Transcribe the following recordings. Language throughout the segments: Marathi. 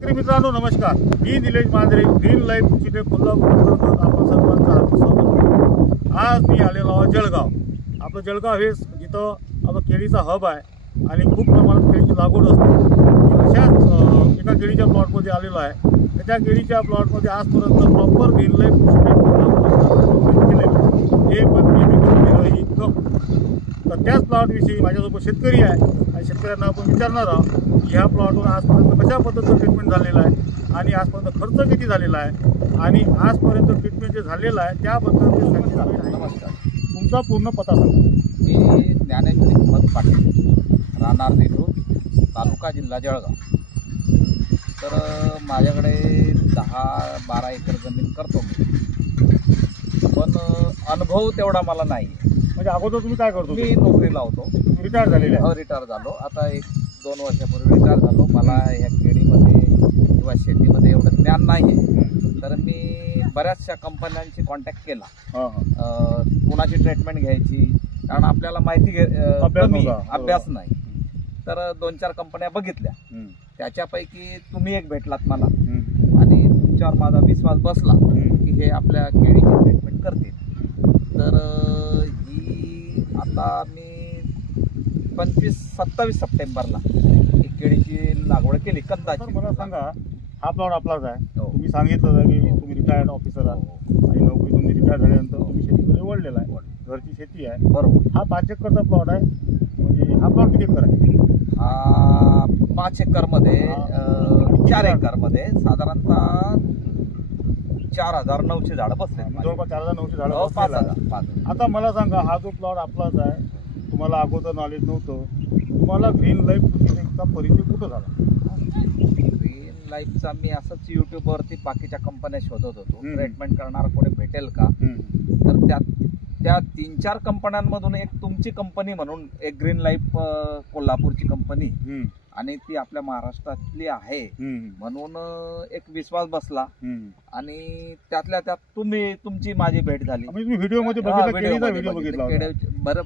मित्रांनो नमस्कार, मी निलेश मांजरे ग्रीन लाईफ कृषी कोल्हापूर आपण सर्वांचं हार्दिक स्वागत करतो। आज मी आलेलो आहे जळगाव। आपलं जळगाव हे जिथं आपलं केळीचा हब आहे आणि खूप प्रमाणात केळीची लागवड असते। अशाच एका केळीच्या प्लॉटमध्ये आलेलो आहे। त्या केळीच्या प्लॉटमध्ये आजपर्यंत प्रॉपर ग्रीन लाईफ हे पण केमिकल तर त्याच प्लॉटविषयी माझ्यासोबत शेतकरी आहे आणि शेतकऱ्यांना आपण विचारणार आहोत की ह्या प्लॉटवर आजपर्यंत कशा पद्धतीचं ट्रीटमेंट झालेलं आहे आणि आजपर्यंत खर्च किती झालेला आहे आणि आजपर्यंत ट्रीटमेंट जे झालेलं आहे त्याबद्दल ते सांगितलं। नमस्कार, तुमचा पूर्ण पत्ता सांगा। मी ज्ञानेश्वरी हिम्मत पाटील, राहणार देशूर, तालुका जिल्हा जळगाव। तर माझ्याकडे 10-12 एकर जमीन करतो मी, पण अनुभव तेवढा मला नाही। म्हणजे अगोदर तुम्ही काय करतो? मी नोकरीला होतो, रिटायर झालेले आहे? रिटायर झालो, आता 1-2 वर्षापूर्वी रिटायर झालो। मला ह्या केळीमध्ये किंवा शेतीमध्ये एवढं ज्ञान नाही आहे, तर मी बऱ्याचशा कंपन्यांशी कॉन्टॅक्ट केला। कोणाची ट्रीटमेंट घ्यायची, कारण आपल्याला माहिती अभ्यास नाही, तर 2-4 कंपन्या बघितल्या। त्याच्यापैकी तुम्ही एक भेटलात मला आणि तुमच्यावर माझा विश्वास बसला की हे आपल्या केळीची ट्रीटमेंट करतील। तर ही आता मी 25-27 सप्टेंबरला ही केळीची लागवड केली कंदाची। मला सांगा, हा प्लॉट आपलाच आहे? हो। तुम्ही सांगितलं की तुम्ही रिटायर्ड ऑफिसर आहात आणि नोकरी तुम्ही रिटायर झाल्यानंतर तुम्ही शेतीकडे वळलेला आहे, घरची शेती आहे। बरोबर। हा 5 एकरचा प्लॉट आहे, म्हणजे हा प्लॉट किती एकर आहे? हा 5 एकरमध्ये 4 एकरमध्ये साधारणतः 4,900 झाडं बसले, जवळपास 4,900 झाडं। 5,000। आता मला सांगा, हा जो प्लॉट आपलाच आहे, तुम्हाला अगोदर नॉलेज नव्हतं, तुम्हाला ग्रीन लाईफ कृषीचा परिचय कुठं झाला? ग्रीन लाईफचा मी असंच युट्यूबवरती बाकीच्या कंपन्या शोधत होतो, ट्रीटमेंट करणार कोणी भेटेल का। तर त्या 3-4 कंपन्यांमधून एक तुमची कंपनी म्हणून एक ग्रीन लाईफ कोल्हापूरची कंपनी, आणि ती आपल्या महाराष्ट्रातली आहे म्हणून एक विश्वास बसला आणि त्यातल्या त्यात तुमची माझी भेट झाली। व्हिडिओ मध्ये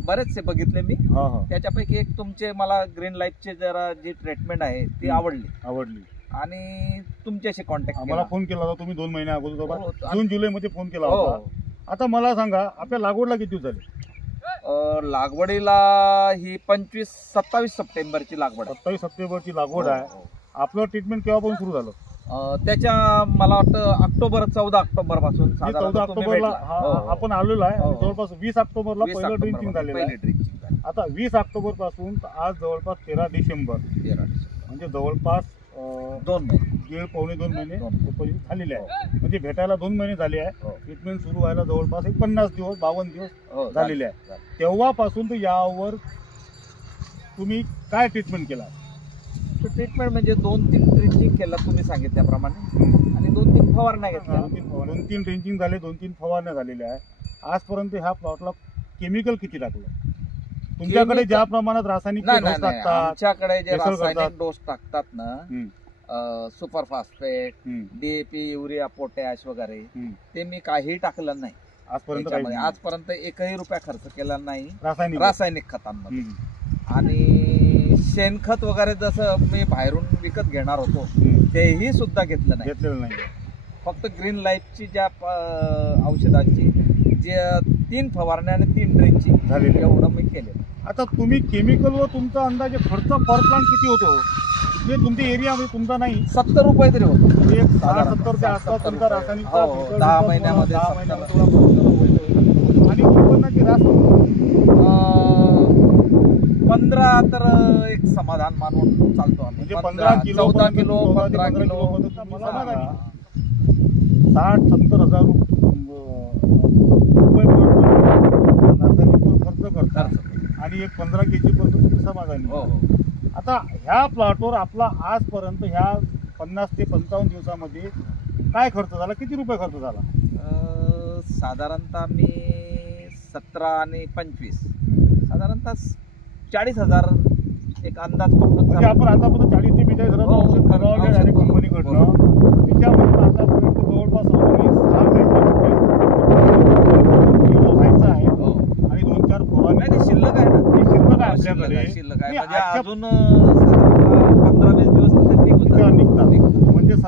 बरेचसे बघितले मी, त्याच्यापैकी एक तुमचे मला ग्रीन लाईफचे जरा जी ट्रीटमेंट आहे ती आवडली आणि तुमच्याशी कॉन्टॅक्ट मला फोन केला होता तुम्ही 2 महिन्या अगोदर, जून जुलै मध्ये फोन केला होता। आता मला सांगा, आपल्या लागवडला किती दिवस झाले? लागवडीला ही 25-27 सप्टेंबरची लागवड। 27 सप्टेंबरची लागवड आहे। आपलं ट्रीटमेंट केव्हापासून सुरू झालं? त्याच्या मला वाटतं 14 ऑक्टोबर पासून। 14 ऑक्टोबरला आपण आलेलो आहे। जवळपास 20 ऑक्टोबरला पहिलं ड्रिंचिंग झालेलं आहे। आता 20 ऑक्टोबर पासून आज जवळपास 13 डिसेंबर, म्हणजे जवळपास 1.5-2 महिने झालेले आहे। म्हणजे भेटायला 2 महिने झाले आहे। ट्रीटमेंट सुरू व्हायला जवळपास 50 दिवस 52 दिवस झालेले आहे। तेव्हापासून तर यावर तुम्ही काय ट्रीटमेंट केला? ट्रीटमेंट म्हणजे 2-3 ड्रिंचिंग केला तुम्ही सांगितल्याप्रमाणे, आणि 2-3 फवारण्या घेतल्या। 2-3 ड्रिंचिंग झाले, 2-3 फवारण्या झालेल्या आहे। आजपर्यंत ह्या प्लॉटला केमिकल किती टाकलं? तुमच्याकडे ज्या प्रमाणात रासायनिक डोस टाकतात, आमच्याकडे जे रासायनिक डोस टाकतात ना, super phosphate, DAP, urea, potash वगैरे, ते मी काही टाकलं नाही आजपर्यंत। 1ही रुपया खर्च केला नाही रासायनिक खतांमध्ये। आणि शेणखत वगैरे जसं मी बाहेरून विकत घेणार होतो तेही सुद्धा घेतलं नाही। फक्त ग्रीन लाईफची ज्या औषधांची जे 3 फवारण्या आणि 3 ड्रिंचिंग झालेली एवढं मी केले। आता तुम्ही केमिकलवर तुमचा अंदाजे खर्च पर प्लांट किती होतो? म्हणजे तुमच्या एरियामध्ये तुमचा नाही 70 रुपये तरी होतो, 70च्या आसपास तुमचा रासायनिक 10 महिन्यामध्ये। आणि उत्पन्नाची रास 15 तर एक समाधान मानून चालतो। म्हणजे 15 किलो 14 किलो 15 किलो 60-70 हजार रुपये रासायनिक खर्च करतात आणि एक 15 केजी पर्यंत तुम्ही समाधानी। आता ह्या प्लॉटवर आपला आजपर्यंत ह्या 50 ते 55 दिवसामध्ये काय खर्च झाला? किती रुपये खर्च झाला? साधारणतः मी 17 आणि 25 साधारणतः 40,000 एक अंदाज पकडून। म्हणजे आपण आतापर्यंत 40 ते 42 हजार औषध ठरवले आहे कंपनीकडनं। त्याच्यामध्ये आतापर्यंत जवळपास व्हायचं आहे आणि 2-4 फवारण्या शिल्लक आहे ना, आपल्याकडे शिल्लक आहे, म्हणजे अजून 15-20 दिवस निघतात।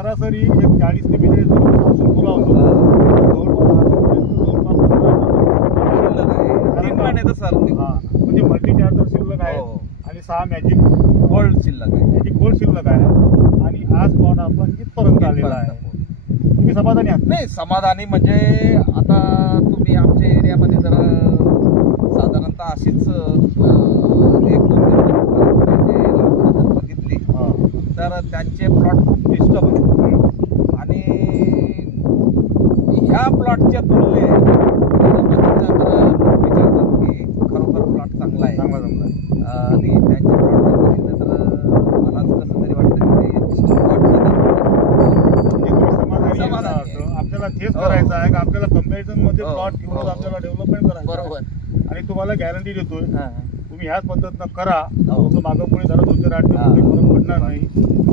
सरासरी एक 40 ते 42 दिवसापासून फुलावतो. म्हणजे मल्टी चार्जर शिल्लक आहे आणि 6 मॅजिक गोल्ड शिल्लक आहे आणि आज प्लॉट आपला इथपर्यंत आलेला आहे. तुम्ही समाधानी आहात? नाही, समाधानी म्हणजे आता तुम्ही आमच्या एरियामध्ये जरा साधारणतः अशीच 1-2 बघितली तर त्यांचे प्लॉट खूप डिस्टर्ब आहेत आणि ह्या प्लॉटच्या तुलनेत विचार करतो की खरोखर प्लॉट चांगला आहे आणि त्यांचे प्लॉट बघितलं तर मलाच कसं तरी वाटतं आपल्याला तेच करायचं आहे का आपल्याला कंपॅरिझन मध्ये प्लॉट घेऊन आपल्याला डेव्हलपमेंट करायचं बरोबर आणि तुम्हाला गॅरंटी देतोय तुम्ही ह्याच पद्धतीनं करा. मागं पुढे झालं 2-4 फरक पडणार नाही.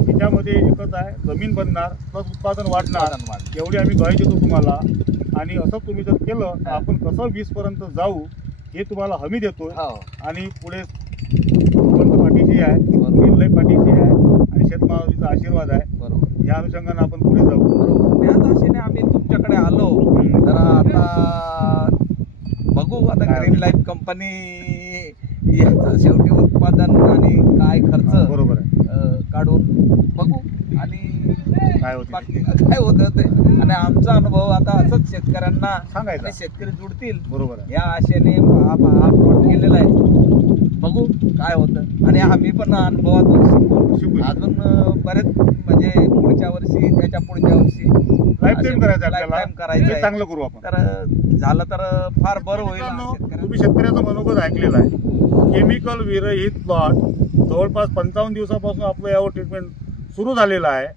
त्याच्यामध्ये एकच आहे, जमीन बनणार प्लस उत्पादन वाढणार एवढी आम्ही ग्वाही देतो तुम्हाला. आणि असं तुम्ही जर केलं तर आपण कसं 20 पर्यंत जाऊ हे तुम्हाला हमी देतोय. आणि पुढे पाठीशी आहे, निर्लय पाठीशी आहे आणि शेतमालाचा आशीर्वाद आहे. बरोबर, या अनुषंगाने आपण पुढे जाऊ. बरोबर, त्याच आशेने आम्ही तुमच्याकडे आलो. तर आता बघू आता ग्रीन लाईफ कंपनी याचं शेवटी उत्पादन आणि काय खर्च बरोबर आहे काढून बघू आणि काय होतं ते. आणि आमचा अनुभव आता असंच शेतकऱ्यांना सांगायचा, शेतकरी जुडतील. बरोबर आहे, या आशेने हा प्लॉट केलेला आहे. बघू काय होतं आणि आम्ही पण अनुभवातून शिकू. अजून बरेच म्हणजे पुढच्या वर्षी त्याच्या पुढच्या वर्षी लाईफ टाइम करायचं, चांगलं करू आपण. तर झालं तर फार बरं होईल. तुम्ही शेतकऱ्याचं मनोगत ऐकलेलं आहे. केमिकल विरहित प्लॉट जवळपास 55 दिवसापासून आपलं यावर ट्रीटमेंट सुरू झालेलं आहे.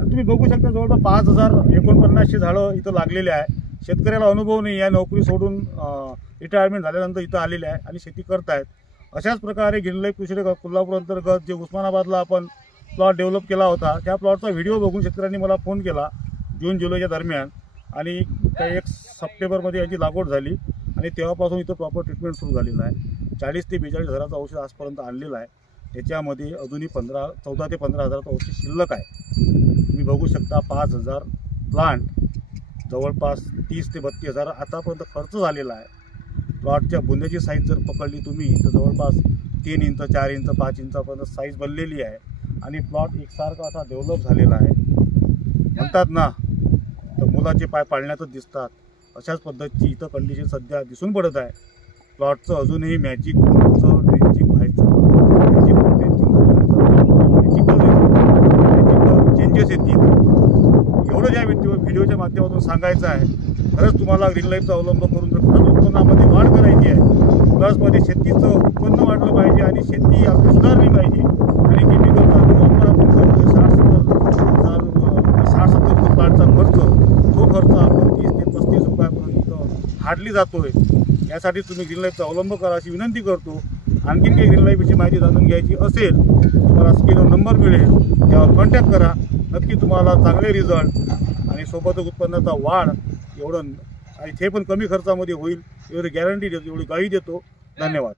तुम्ही बघू शकता जवळपास 5049 झाडं इथं लागलेले आहे. शेतकऱ्याला अनुभव नाही आहे, नोकरी सोडून रिटायरमेंट झाल्यानंतर इथं आलेले आहे आणि शेती करतायत. अशाच प्रकारे ग्रीन लाईफ कृषी कोल्हापूर अंतर्गत जे उस्मानाबादला आपण प्लॉट डेव्हलप केला होता त्या प्लॉटचा व्हिडिओ बघून शेतकऱ्यांनी मला फोन केला जून-जुलैच्या दरम्यान. आणि काही 1 सप्टेंबरमध्ये याची लागवड झाली आणि तेव्हापासून इथं प्रॉपर ट्रीटमेंट सुरू झालेलं आहे. 40 ते 42 हजाराचं औषध आजपर्यंत आणलेलं आहे. त्याच्यामध्ये अजूनही 14 ते 15 हजाराचं औषध शिल्लक आहे. तुम्ही बघू शकता 5000 प्लांट, जवळपास 30 ते 32 हजार आतापर्यंत खर्च झालेला आहे. प्लॉटच्या बुंद्याची साईज जर पकडली तुम्ही तर जवळपास 3 इंच, 4 इंच, 5 इंचापर्यंत साईज बनलेली आहे आणि प्लॉट एकसारखा असा डेव्हलप झालेला आहे. म्हणतात ना तर मुलाचे पाय पाळण्यातच दिसतात, अशाच पद्धतीची इथं कंडिशन सध्या दिसून पडत आहे. प्लॉटचं अजूनही मॅजिकचं ड्रेंचिंग व्हायचं, मॅजिकल ड्रेंचिंग झाल्यानंतर मॅजिकल चेंजेस येतील. एवढं या व्हिडिओच्या माध्यमातून सांगायचं आहे. खरंच तुम्हाला ग्रीन लाईफचा अवलंब करून जर खरंच उत्पन्नामध्ये वाढ करायची आहे, प्लसमध्ये शेतीचं उत्पन्न वाढलं पाहिजे आणि शेती आपली सुधारली पाहिजे आणि केमिकलचा जो वापर आपण करतो 60-70 प्लांटचा खर्च, तो खर्च आपण 30 ते 35 रुपयापर्यंत हार्डली जातोय. यासाठी तुम्ही ग्रीन लाईफचा अवलंब करा अशी विनंती करतो. आणखीन काही ग्रीन लाईफची माहिती जाणून घ्यायची असेल तुम्हाला स्क्रीनवर नंबर मिळेल, त्यावर कॉन्टॅक्ट करा. नक्की तुम्हाला चांगले रिझल्ट आणि सोबतच उत्पन्नाचा वाढ एवढं आणि ते पण कमी खर्चामध्ये होईल एवढी गॅरंटी देतो, एवढी ग्वाही देतो. धन्यवाद.